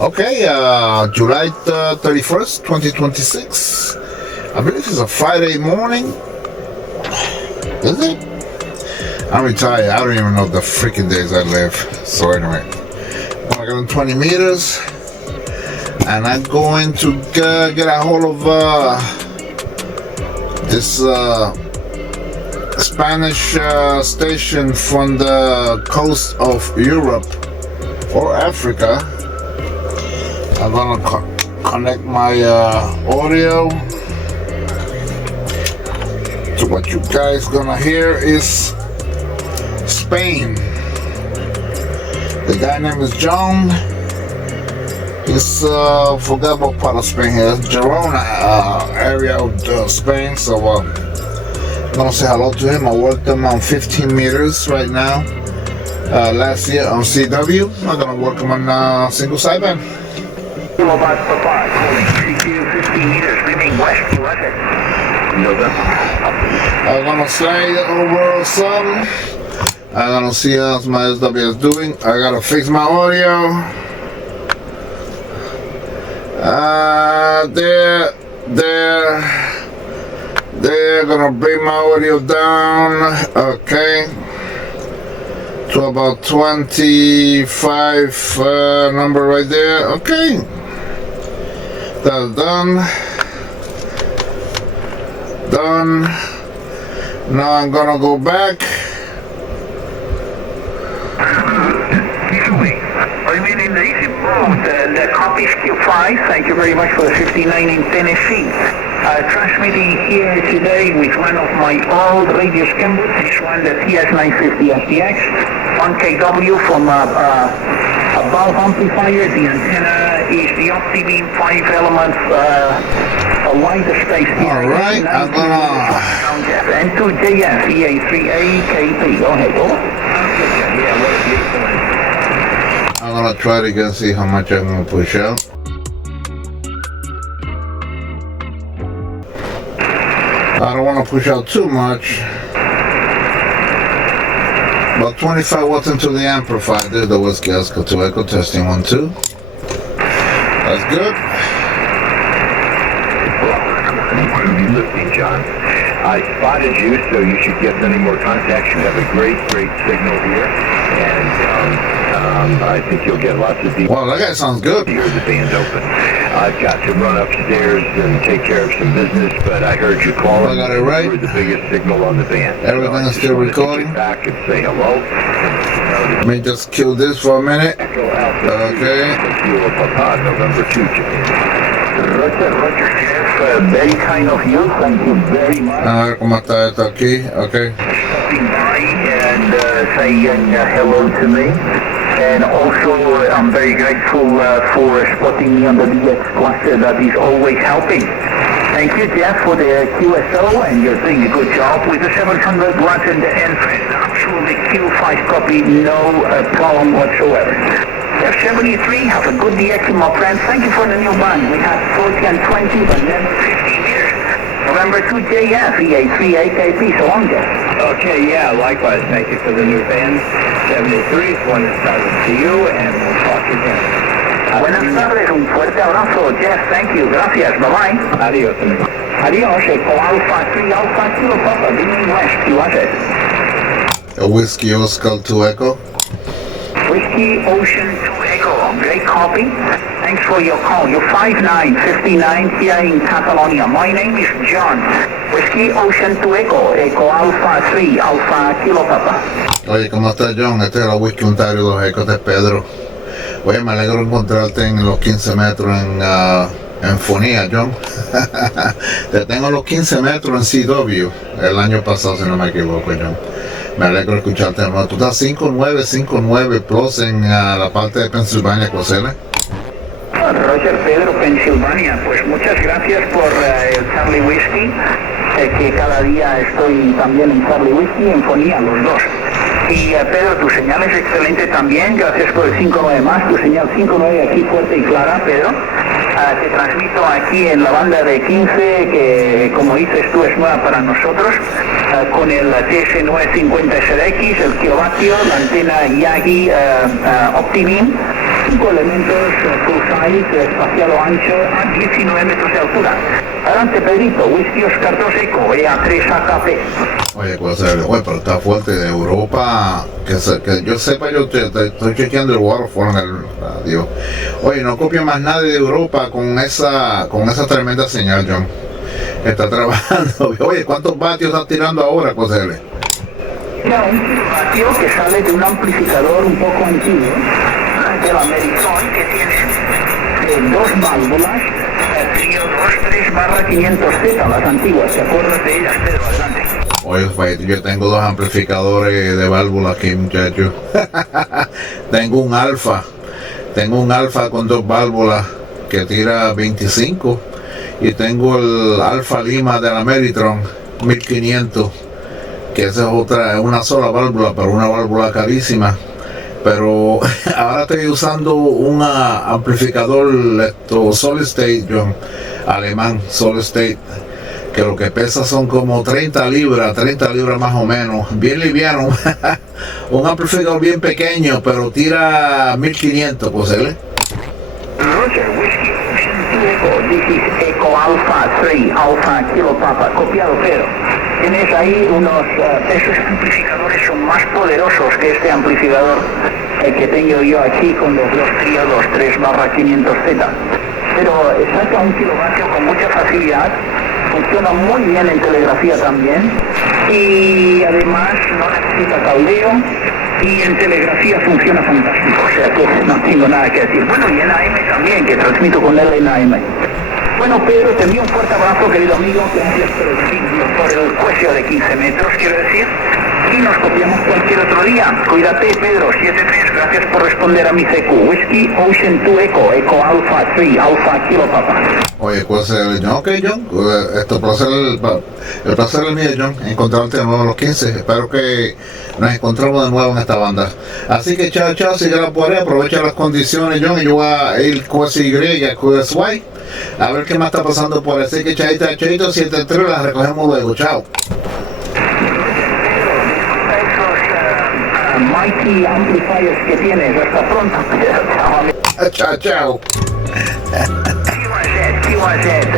Okay, July 31st, 2026. I believe it's a Friday morning. Is it? I'm retired. I don't even know the freaking days I live. So anyway, I got 20 meters. And I'm going to get a hold of this Spanish station from the coast of Europe or Africa. I'm gonna connect my audio to what you guys gonna hear is Spain. The guy name is Joan. He's forgot what part of Spain here. Girona area of Spain. So I'm gonna say hello to him. I worked him on 15 meters right now. Last year on CW. I'm gonna work him on single sideband. Kilobytes per 5, holding CQ 15 meters, remain west, USA. I'm gonna slide over some. I'm gonna see how my SSB is doing. I gotta fix my audio. They're gonna bring my audio down. Okay. To about 25 number right there. Okay. That's done. Now I'm gonna go back. Remaining the easy mode, the copy Q5, thank you very much for the 59 in Tennessee. Transmitting here today with one of my old radio skimbos, this one, the TS950 FTX, 1 kW from a bulb amplifier. The antenna is the OptiBeam 5 elements, a wider space here. Alright, I'm gonna... And 2JF, EA3AKP, go ahead, over. I'm gonna try to get see how much I'm gonna push out. I don't want to push out too much. About 25 watts into the amplifier. There's the Whiskey Oscar 2 Echo testing 1, 2. That's good. Listening, John. I spotted you, so you should get many more contacts. You have a great signal here, and I think you'll get lots of Wow, that guy sounds good. Here the band's open. I've got to run upstairs and take care of some business, but I heard you call. I got it right. You were the biggest signal on the band. Everything is still recording. Back and say hello. Let me just kill this for a minute. Okay. November 2. Roger, very kind of you, thank you very much. A ver cómo está esto aquí, okay. Stopping by and saying hello to me. And also, I'm very grateful for spotting me on the DX cluster. That is always helping. Thank you, Jeff, for the QSO, and you're doing a good job with the 700 watts and the entrance. Absolutely Q5 copy, no problem whatsoever. F73, have a good DX, my friend. Thank you for the new band. We have 40 and 20, but then 15 meters. November 2JF, EA3AKP, so on, Jeff. Okay, yeah, likewise. Thank you for the new band. 73 is one that's started to you, and we'll talk again. Buenas tardes, un fuerte abrazo, Jeff. Thank you. Gracias. Bye-bye. Adios, amigo. Adios. Echo Alpha 3 Alpha Kilo Papa, beaming west. USA. A Whiskey Oscar 2 Echo. Whiskey Ocean 2 Echo. Great copy. Thanks for your call. You're 5959 here in Catalonia. My name is John. Whiskey Ocean 2 Echo. Echo Alpha 3 Alpha Kilo Papa. Oye, ¿cómo estás, John? Este es el Whiskey Ontario 2 Echo, este es Pedro. Oye, me alegro encontrarte en los 15 metros en fonía, John. Te tengo los 15 metros en CW el año pasado, si no me equivoco, John. Me alegro escucharte, hermano. Tú estás 5959 plus en la parte de Pensilvania, Cosele. Roger, Pedro, Pensilvania. Pues muchas gracias por el Charlie Whiskey, que cada día estoy también en Charlie Whiskey, en fonía, los dos. Y Pedro, tu señal es excelente también, gracias por el 5.9 más, tu señal 5.9 aquí fuerte y clara, Pedro. Te transmito aquí en la banda de 15, que como dices tú es nueva para nosotros, con el TS950 SRX, el kilovatio espacio, la antena Yagi Optimum, 5 elementos full size, espaciado ancho a 19 metros de altura. Adelante, Pedrito, Whisky Oscar 2 Eco, EA3AKP. Oye, pues, pero está fuerte de Europa, que yo sepa, yo estoy chequeando el waterfall en el radio. Oye, no copia más nadie de Europa con esa tremenda señal, John. Está trabajando. Oye, ¿cuántos vatios estás tirando ahora, José? Mira, un kilovatio que sale de un amplificador un poco antiguo, de la American, que tiene dos válvulas, trío 2 3/500Z, las antiguas, ¿te acuerdas de ellas, Pedro? Adelante. Oye, yo tengo 2 amplificadores de válvulas aquí, muchachos. Tengo un alfa con 2 válvulas que tira 25 y tengo el Alfa Lima de la Meritron 1500, que esa es una sola válvula, pero una válvula carísima. Pero ahora estoy usando un amplificador Solid State, John, alemán, Solid State, que lo que pesa son como 30 libras más o menos, bien liviano. Un amplificador bien pequeño, pero tira 1500, pues, ¿eh? Roger, Whiskey Echo, this is Echo Alpha 3, Alpha Kilo Papa, copiado Pedro. Tienes ahí esos amplificadores son más poderosos que este amplificador que tengo yo aquí con los dos tríodos 3/500Z. Pero saca 1 kilovatio con mucha facilidad, funciona muy bien en telegrafía también y además no necesita caldeo y en telegrafía funciona fantástico, o sea que no tengo nada que decir. Bueno, y en AM también, que transmito con él en AM. Bueno, Pedro, te envío un fuerte abrazo, querido amigo, gracias por el juicio de 15 metros, quiero decir, y nos copiamos cualquier otro día. Cuídate, Pedro, 73, gracias por responder a mi CQ. Whiskey Ocean 2 Echo, Echo Alpha 3, Alpha Kilo Papa. Oye, pues, ok, John, el placer es mío, John, encontrarte de nuevo a los 15. Espero que nos encontremos de nuevo en esta banda. Así que chao, sigue la por ahí, aprovecha las condiciones, John, y yo voy a ir QSY, QSY, a ver qué más está pasando por ahí. Así que chaito, 73, las recogemos luego, chao. Mighty amplifiers que tienes, hasta pronto. Chao. See you on set.